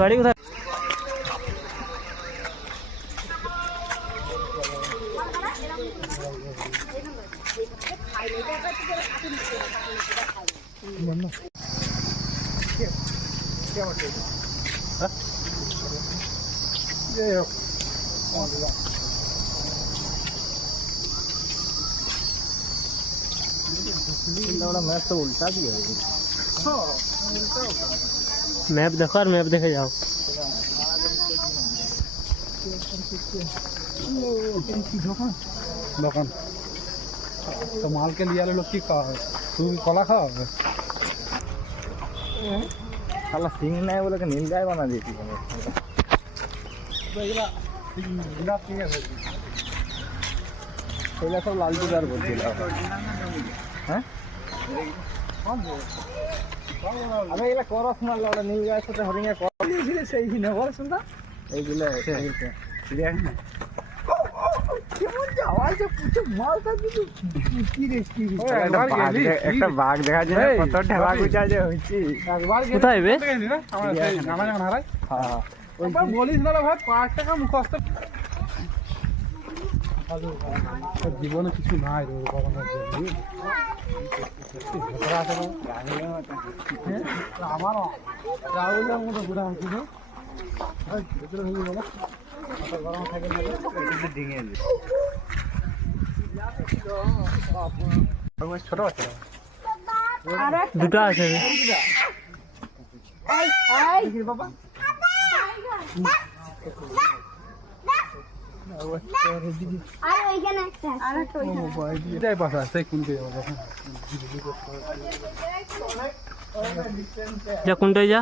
গাড়ি কোথায়? मैप तो उल्टा भी है। मैप देखो और मैप देखे जाओ। দোকান তো মালকে লিয়ে লোক কি খাওয়া হয়? তুমি কলা খাওয়া হবে? শালা সিং নাই বলে নীল গায়ে বানা দিয়েছি। এগুলা সব লাল টুকার বলছিল। হ্যাঁ আমি এগুলা করস না, নীল গায়ের সাথে হরিণে সেই কিনে বলছ না এইগুলো একটা বাঘ দেখা যায় কত ঠেলা গুচা যে হয়েছি। কোথায় বে? বলিস না ভাই, 5 টাকা মুখস্থ জীবনে কিছু নাই আমার রাহুলের মতো ঘুরা হচ্ছে গরম থাকে ডিঙে ছোট বাচ্চা দুটো আছে বাবা। যা কোনটাই যা